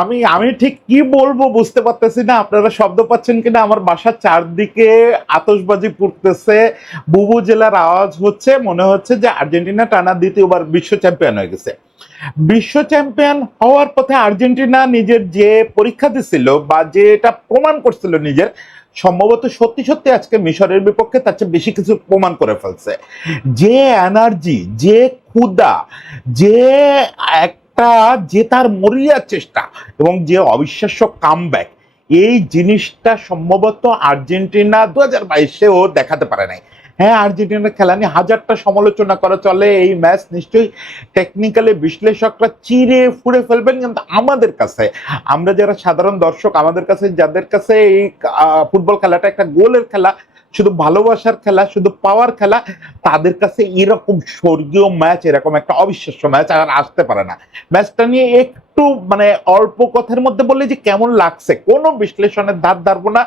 আমি আমি ঠিক কি বলবো বুঝতে পারতেছি না। আপনারা শব্দ পাচ্ছেন কিনা? আমার বাসার চারদিকে আতশবাজি ফুটতেছে, বুবু জেলার আওয়াজ হচ্ছে। মনে হচ্ছে যে আর্জেন্টিনা টানা দ্বিতীয়বার বিশ্ব চ্যাম্পিয়ন হয়ে গেছে। বিশ্ব চ্যাম্পিয়ন হওয়ার পথে আর্জেন্টিনা নিজের যে পরীক্ষা দিছিল বা যেটা প্রমাণ করছিল নিজের, সম্ভবত সত্যি সত্যি আজকে মিশরের বিপক্ষে তার চেয়ে বেশি কিছু প্রমাণ করে ফেলছে। যে এনার্জি, যে ক্ষুধা, যে একটা জেতার মরিয়ার চেষ্টা এবং যে অবিশ্বাস্য কামব্যাক, এই জিনিসটা সম্ভবত আর্জেন্টিনা 2022-এও দেখাতে পারে নাই। হ্যাঁ, আর্জেন্টিনার খেলা নিয়ে হাজারটা সমালোচনা করা চলে, এই ম্যাচ নিশ্চয়ই টেকনিক্যালি বিশ্লেষকরা চিরে ফুড়ে ফেলবেন, কিন্তু আমাদের কাছে, আমরা যারা সাধারণ দর্শক, আমাদের কাছে, যাদের কাছে এই ফুটবল খেলাটা একটা গোলের খেলা, শুধু ভালোবাসার খেলা, শুধু পাওয়ার খেলা, তাদের কাছে এরকম স্বর্গীয় ম্যাচ, এরকম একটা অবিশ্বাস্য ম্যাচ আর আসতে পারে না। ম্যাচটা নিয়ে একটু মানে অল্প কথার মধ্যে বললে যে কেমন লাগছে, কোনো বিশ্লেষণের ধার ধারবো না,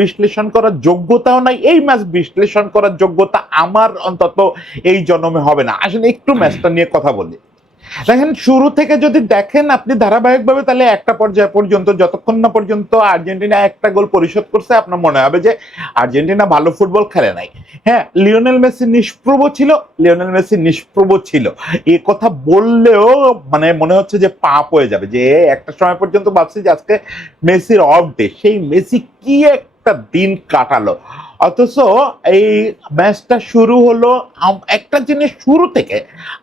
বিশ্লেষণ করার যোগ্যতাও নাই। এই ম্যাচ বিশ্লেষণ করার যোগ্যতা আমার অন্তত এই জন্মে হবে না। আসলে একটু ম্যাচটা নিয়ে কথা বলি। দেখেন, শুরু থেকে যদি দেখেন আপনি ধারাবাহিকভাবে, তাহলে একটা পর্যায় পর্যন্ত, যতক্ষণ না পর্যন্ত আর্জেন্টিনা একটা গোল পরিশোধ করছে, আপনার মনে হবে যে আর্জেন্টিনা ভালো ফুটবল খেলে নাই। হ্যাঁ, লিওনেল মেসি নিষ্প্রভ ছিল, লিওনেল মেসি নিষ্প্রভ ছিল, এ কথা বললেও মানে মনে হচ্ছে যে পাপ হয়ে যাবে। যে একটা সময় পর্যন্ত ভাবছি যে আজকে মেসির অফ ডে, সেই মেসি কি একটা দিন কাটালো। অথচ এই ম্যাচটা শুরু হলো একটা জিনিস শুরু থেকে,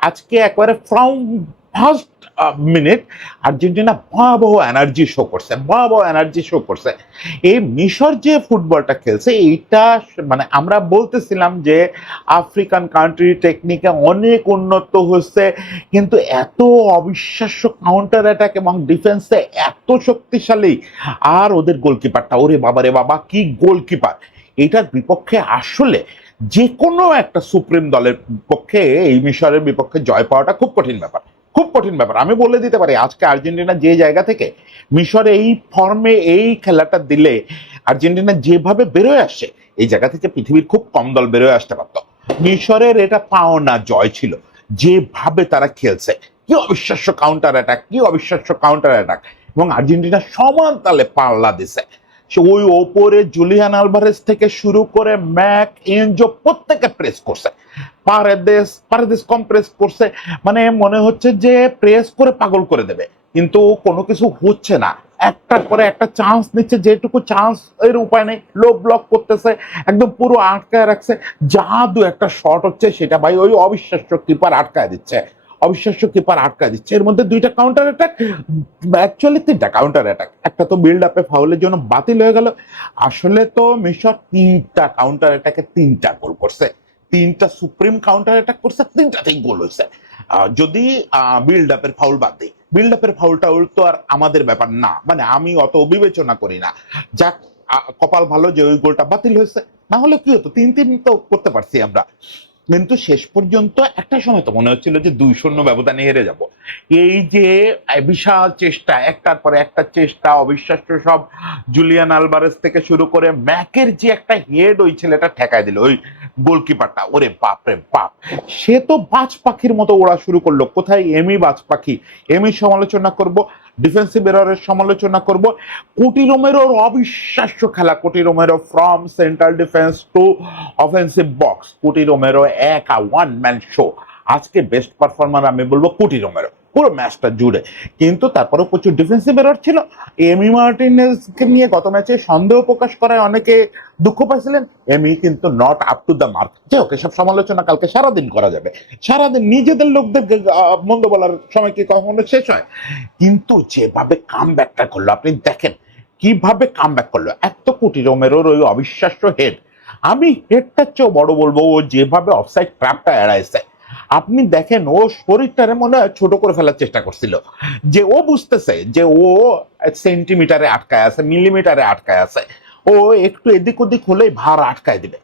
আজকে একবারে ফ্রম ফার্স্ট মিনিট আর্জেন্টিনা ভয়াবহ এনার্জি শো করছে, ভয়াবহ এনার্জি শো করছে। এই মিশর যে ফুটবলটা খেলছে, এইটা মানে আমরা বলতেছিলাম যে আফ্রিকান কান্ট্রি টেকনিকে অনেক উন্নত হচ্ছে, কিন্তু এত অবিশ্বাস্য কাউন্টার অ্যাটাক এবং ডিফেন্সে এত শক্তিশালী, আর ওদের গোলকিপারটা, ওরে বাবা রে বাবা, কি গোলকিপার! এটার বিপক্ষে আসলে যে কোনো একটা সুপ্রিম দলের পক্ষে এই মিশরের বিপক্ষে জয় পাওয়াটা খুব কঠিন ব্যাপার, খুব কঠিন ব্যাপার। আমি বলে দিতে পারি আজকে আর্জেন্টিনা যে জায়গা থেকে মিশরে এই ফর্মে এই খেলাটা দিলে, আর্জেন্টিনা যেভাবে বেরোয় আসছে, এই জায়গা থেকে পৃথিবীর খুব কম দল বেরোয় আসতে পারতো। মিশরের এটা পাওনা জয় ছিল, যেভাবে তারা খেলছে, কি অবিশ্বাস্য কাউন্টার অ্যাটাক, কি অবিশ্বাস্য কাউন্টার অ্যাটাক, এবং আর্জেন্টিনা সমান তালে পাল্লা দিছে। ওই ওপরে জুলিয়ান আলভারেজ থেকে শুরু করে ম্যাক, এনজো, প্রত্যেকে প্রেস করছে। পারেদেস পারেদেস কম প্রেস করছে, মানে মনে হচ্ছে যে প্রেস করে পাগল করে দেবে, কিন্তু কোনো কিছু হচ্ছে না। একটার পরে একটা চান্স নিচ্ছে, যেটুকু চান্স এর উপায় নেই, লো ব্লক করতেছে, একদম পুরো আটকায় রাখছে। যা দু একটা শট হচ্ছে সেটা ভাই ওই অবিশ্বাস্য কিপার আটকায় দিচ্ছে, অবিশ্বাস্য কিপার আটকায় দিচ্ছে। এর মধ্যে দুইটা কাউন্টার অ্যাটাক, অ্যাকচুয়ালি তিনটা কাউন্টার অ্যাটাক, একটা তো বিল্ড আপে ফাউলের জন্য বাতিল হয়ে গেল। আসলে তো মিশর তিনটা কাউন্টার অ্যাটাকে তিনটা গোল করছে, তিনটা সুপ্রিম কাউন্টার অ্যাটাক করছে, তিনটাতেই গোল হয়েছে। যদি বিল্ড আপের ফাউল বাদ দিই, বিল্ড আপের ফাউলটা তো আর আমাদের ব্যাপার না, মানে আমি অত বিবেচনা করি না। যাক, কপাল ভালো যে ওই গোলটা বাতিল হয়েছে, না হলে কি হতো, 3-3 তো করতে পারছি আমরা। কিন্তু শেষ পর্যন্ত একটা সময় তো মনে হচ্ছিল যে 2-0 ব্যবধানে হেরে যাব। এই যে বিশাল চেষ্টা, একটার পরে একটা চেষ্টা, অবিশ্বাস্য সব, জুলিয়ান আলভারেজ থেকে শুরু করে ম্যাকের যে একটা হেড ওই ছেলেটা ঠেকায় দিল, ওই গোলকিপারটা, ওরে বাপ রে বাপ! সে তো বাজ পাখির মতো ওড়া শুরু করলো। কোথায় এমি বাজ পাখি, এমি সমালোচনা করব, ডিফেন্সিভ এররের সমালোচনা করব, কোটি রোমেরোর অবিশ্বাস্য খেলা, Cuti Romero from central defence to offensive box, Cuti Romero একা ওয়ান ম্যান শো। আজকে বেস্ট পারফরমার আমি বলবো কোটি রোমেরো পুরো ম্যাচটা জুড়ে। কিন্তু তারপরেও প্রচুর ডিফেন্সিভ এরর ছিল। এমি মার্টিনেজকে নিয়ে গত ম্যাচে সন্দেহ প্রকাশ করায় অনেকে দুঃখ পাইছিলেন। এমি কিন্তু not up to the mark. যাই হোক, এসব সমালোচনা কালকে সারাদিন করা যাবে, সারাদিন নিজেদের লোকদের মন্দ বলার সময় কি কখনো শেষ হয়? কিন্তু যেভাবে কাম ব্যাকটা করলো, আপনি দেখেন কিভাবে কাম ব্যাক করলো। এক তো কোটি রোমেরোর ওই অবিশ্বাস্য হেড, আমি হেডটার চেয়েও বড় বলবো ও যেভাবে অফসাইড ট্র্যাপটা এড়াইছে। আপনি দেখেন ও শরীরটারে মনে হয় ছোট করে ফেলার চেষ্টা করছিল, যে ও বুঝতেছে যে ও সেন্টিমিটারে আটকায় আছে, মিলিমিটারে আটকায় আছে, ও একটু এদিক ওদিক হলেই ভার আটকায় দিবে।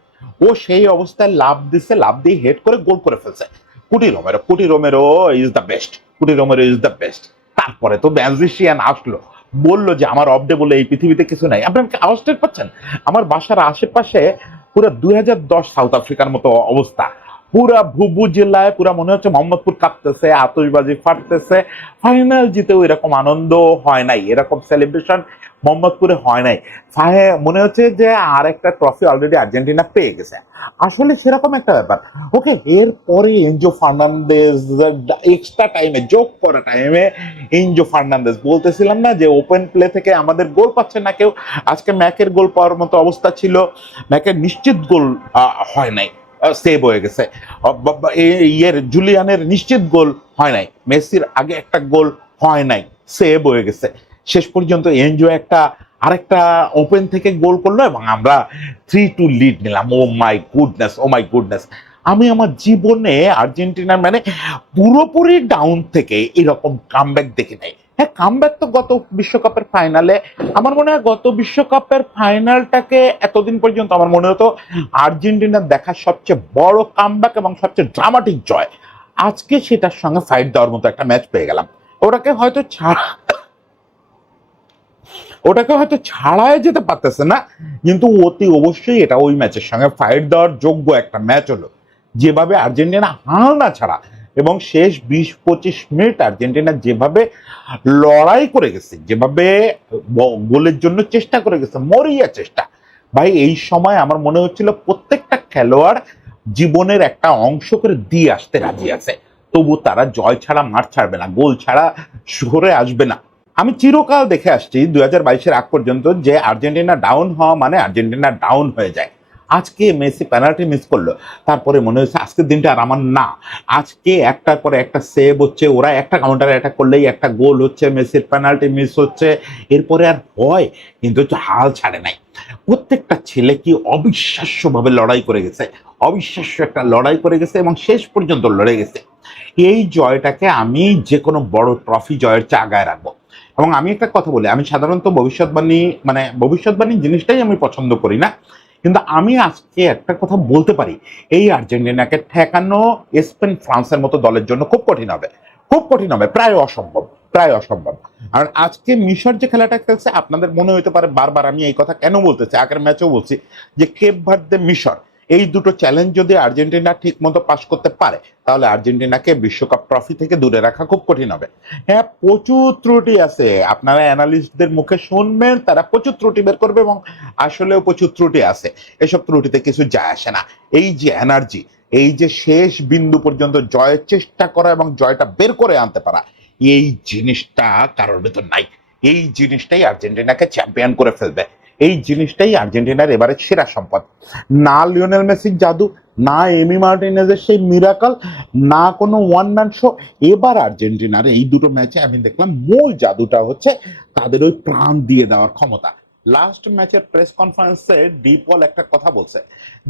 ও সেই অবস্থায় লাভ দিছে, লাভ দিয়ে হেড করে গোল করে ফেলছে। কুটি রোমেরো, কুটি রোমেরো ইজ দ্য বেস্ট, কুটি রোমেরো ইজ দ্য বেস্ট। তারপরে তো ম্যাজিশিয়ান আসলো, বললো যে আমার অফডে বলে এই পৃথিবীতে কিছু নাই। আপনি আওয়াজ টের পাচ্ছেন? আমার বাসার আশেপাশে পুরো 2010 সাউথ আফ্রিকার মতো অবস্থা। পুরা ভুবু জেলায় পুরা মনে হচ্ছে মোহাম্মদপুর কাঁপতেছে, আতশবাজি ফাটতেছে। ফাইনাল জিতেও এরকম আনন্দ হয় নাই, এরকম সেলিব্রেশন মোহাম্মদপুরে হয় নাই। মনে হচ্ছে যে আর একটা ট্রফি অলরেডি আর্জেন্টিনা পেয়ে গেছে, আসলে সেরকম একটা ব্যাপার। ওকে, এরপরে এনজো ফার্নান্দেজ এক্সট্রা টাইমে, যোগ করা টাইমে এনজো ফার্নান্দেজ, বলতেছিলাম না যে ওপেন প্লে থেকে আমাদের গোল পাচ্ছে না কেউ। আজকে ম্যাকের গোল পাওয়ার মতো অবস্থা ছিল, ম্যাকের নিশ্চিত গোল হয় নাই, সেভ হয়ে গেছে। ইয়ের জুলিয়ানের নিশ্চিত গোল হয় নাই, মেসির আগে একটা গোল হয় নাই, সেভ হয়ে গেছে। শেষ পর্যন্ত এনজো একটা আরেকটা ওপেন থেকে গোল করলো এবং আমরা 3-2 লিড নিলাম। Oh my goodness, oh my goodness. আমি আমার জীবনে আর্জেন্টিনার মানে পুরোপুরি ডাউন থেকে এরকম কামব্যাক দেখি নাই। হ্যাঁ, কামব্যাক তো গত বিশ্বকাপের ফাইনালে, আমার মনে হয় গত বিশ্বকাপের ফাইনালটাকে এতদিন পর্যন্ত আমার মনে হতো আর্জেন্টিনার দেখা সবচেয়ে বড় কামব্যাক এবং সবচেয়ে ড্রামাটিক জয়। আজকে সেটার সঙ্গে ফাইট দেওয়ার মতো একটা ম্যাচ পেয়ে গেলাম। ওটাকে হয়তো ছাড়াই যেতে পারতেছে না, কিন্তু অতি অবশ্যই এটা ওই ম্যাচের সঙ্গে ফাইট দেওয়ার যোগ্য একটা ম্যাচ হলো। যেভাবে আর্জেন্টিনা হাল না ছাড়া এবং শেষ 20-25 মিনিট আর্জেন্টিনা যেভাবে লড়াই করে গেছে, যেভাবে গোলের জন্য চেষ্টা করে গেছে, মরিয়া চেষ্টা। ভাই, এই সময় আমার মনে হচ্ছিল প্রত্যেকটা খেলোয়াড় জীবনের একটা অংশ করে দিয়ে আসতে রাজি আছে, তবু তারা জয় ছাড়া মাঠ ছাড়বে না, গোল ছাড়া সরে আসবে না। আমি চিরকাল দেখে আসছি 2022-এর আগ পর্যন্ত যে আর্জেন্টিনা ডাউন হওয়া মানে আর্জেন্টিনা ডাউন হয়ে যায়। আজকে মেসি পেনাল্টি মিস করলো, তারপরে মনে হচ্ছে আজকের দিনটা আর আমার না। আজকে একটার পরে একটা সেভ হচ্ছে, ওরা একটা কাউন্টার অ্যাটাক করলেই একটা গোল হচ্ছে, মেসির পেনাল্টি মিস হচ্ছে, এরপরে আর হয়, কিন্তু হচ্ছে হাল ছাড়ে নাই। প্রত্যেকটা ছেলে কি অবিশ্বাস্যভাবে লড়াই করে গেছে, অবিশ্বাস্য একটা লড়াই করে গেছে এবং শেষ পর্যন্ত লড়ে গেছে। এই জয়টাকে আমি যে কোনো বড় ট্রফি জয়ের চাগায় রাখবো। এবং আমি একটা কথা বলি, আমি সাধারণত ভবিষ্যৎবাণী মানে ভবিষ্যৎবাণী জিনিসটাই আমি পছন্দ করি না, কিন্তু আমি আজকে একটা কথা বলতে পারি, এই আর্জেন্টিনাকে ঠেকানো স্পেন ফ্রান্সের মতো দলের জন্য খুব কঠিন হবে, খুব কঠিন হবে, প্রায় অসম্ভব, প্রায় অসম্ভব। আর আজকে মিশর যে খেলাটা খেলছে, আপনাদের মনে হতে পারে বারবার আমি এই কথা কেন বলতেছি, আগের ম্যাচেও বলছি যে কেপ ভার্দে মিশর, এই দুটো চ্যালেঞ্জ যদি আর্জেন্টিনা ঠিক মতো পাশ করতে পারে, তাহলে আর্জেন্টিনাকে বিশ্বকাপ ট্রফি থেকে দূরে রাখা খুব কঠিন হবে। হ্যাঁ, প্রচুর ত্রুটি আছে, আপনারা অ্যানালিস্টদের মুখে শুনবেন, তারা প্রচুর ত্রুটি বের করবে এবং আসলেও প্রচুর ত্রুটি আছে। এসব ত্রুটিতে কিছু যায় আসে না। এই যে এনার্জি, এই যে শেষ বিন্দু পর্যন্ত জয়ের চেষ্টা করা এবং জয়টা বের করে আনতে পারা, এই জিনিসটা কারোর ভেতর নাই। এই জিনিসটাই আর্জেন্টিনাকে চ্যাম্পিয়ন করে ফেলবে, এই জিনিসটাই আর্জেন্টিনার এবারে সেরা সম্পদ। না লিওনেল মেসির জাদু, না এমি মার্টিনেজের সেই মিরাকল, না কোনো ওয়ান ম্যান শো। এবার আর্জেন্টিনার এই দুটো ম্যাচে আমি দেখলাম মূল জাদুটা হচ্ছে তাদের ওই প্রাণ দিয়ে দেওয়ার ক্ষমতা। লাস্ট ম্যাচের প্রেস কনফারেন্সে ডিপল একটা কথা বলছে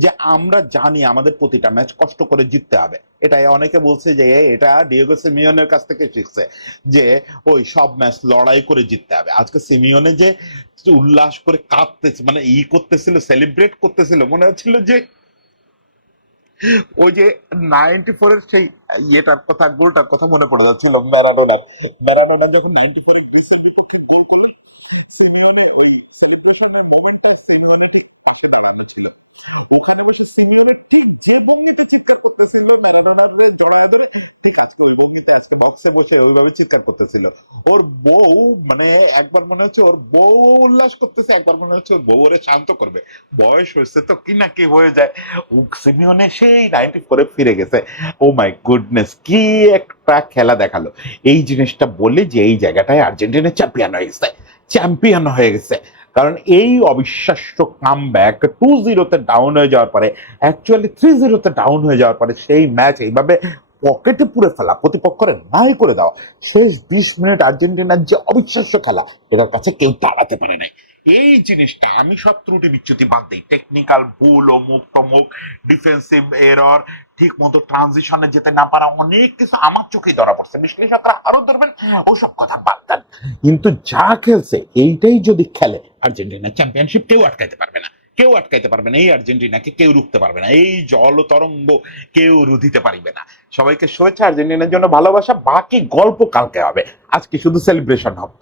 যে আমরা জানি আমাদের প্রতিটা ম্যাচ কষ্ট করে জিততে হবে। এটাই অনেকে বলছে যে এটা ডিয়েগো সিমিওনের কাছ থেকে শিখছে, যে ওই সব ম্যাচ লড়াই করে জিততে হবে। আজকে সিমিওনে যে উল্লাস করে কাঁপতেছে, মানে করতেছিল, সেলিব্রেট করতেছিল, মনে হচ্ছিল যে ওই যে 94-এর সেই ইয়েটার কথা, গোলটার কথা মনে পড়ে যাচ্ছিল, ম্যারাডোনার। ম্যারাডোনা যখন 94-এ গ্রিসের বিপক্ষে গোল করলেন, সিমিওনে ওই সেলিব্রেশনের মোমেন্টটা সিমিওনে ঠিক পাশে দাঁড়ানো ছিল, ওখানে বসে সিমিওনে ঠিক যে ভঙ্গিতে চিৎকার করতেছিল ম্যারাডোনার জড়ায় ধরে, ঠিক আজকে ওই ভঙ্গিতে আজকে বক্সে বসে ওইভাবে চিৎকার করতেছিল। ওর বউ মানে একবার মনে হচ্ছে ওর বউ উল্লাস করতেছে, একবার মনে হচ্ছে ওর বউ ওরে শান্ত করবে। বয়স হয়েছে তো কি না কি হয়ে যায়। সিমিওনে সেই 94-এ ফিরে গেছে। ও মাই গুডনেস, কি একটা খেলা দেখালো। এই জিনিসটা বলে যে এই জায়গাটায় আর্জেন্টিনা চ্যাম্পিয়ন হয়ে গেছে, চ্যাম্পিয়ন হয়ে গেছে। কারণ এই অবিশ্বাস্য কামব্যাক 2-0-তে ডাউন হয়ে যাওয়ার পরে, অ্যাকচুয়ালি 3-0-তে ডাউন হয়ে যাওয়ার পরে সেই ম্যাচ এইভাবে পকেটে পুরে ফেলা, প্রতিপক্ষরে নাই করে দেওয়া, শেষ 20 মিনিট আর্জেন্টিনার যে অবিশ্বাস্য খেলা, এটার কাছে কেউ দাঁড়াতে পারে নাই। এই জিনিসটা আমি সব ত্রুটি বিচ্যুতি বাদ দিই, টেকনিক্যাল ভুল, অমুক তমুক, ডিফেন্সিভ এরর, ঠিক মতো ট্রানজিশনে যেতে না পারা, অনেক কিছু আমার চোখে ধরা পড়ছে, বিশ্লেষকরা আরো ধরবেন, ওসব কথা বাদ দেন। কিন্তু যা খেলছে এইটাই যদি খেলে, আর্জেন্টিনা চ্যাম্পিয়নশিপ কেউ আটকাইতে পারবে না, কেউ আটকাইতে পারবে না। এই আর্জেন্টিনাকে কেউ রুখতে পারবে না, এই জল তরঙ্গ কেউ রুধিতে পারবে না। সবাইকে শুভেচ্ছা, আর্জেন্টিনার জন্য ভালোবাসা, বাকি গল্প কালকে হবে, আজকে শুধু সেলিব্রেশন হোক।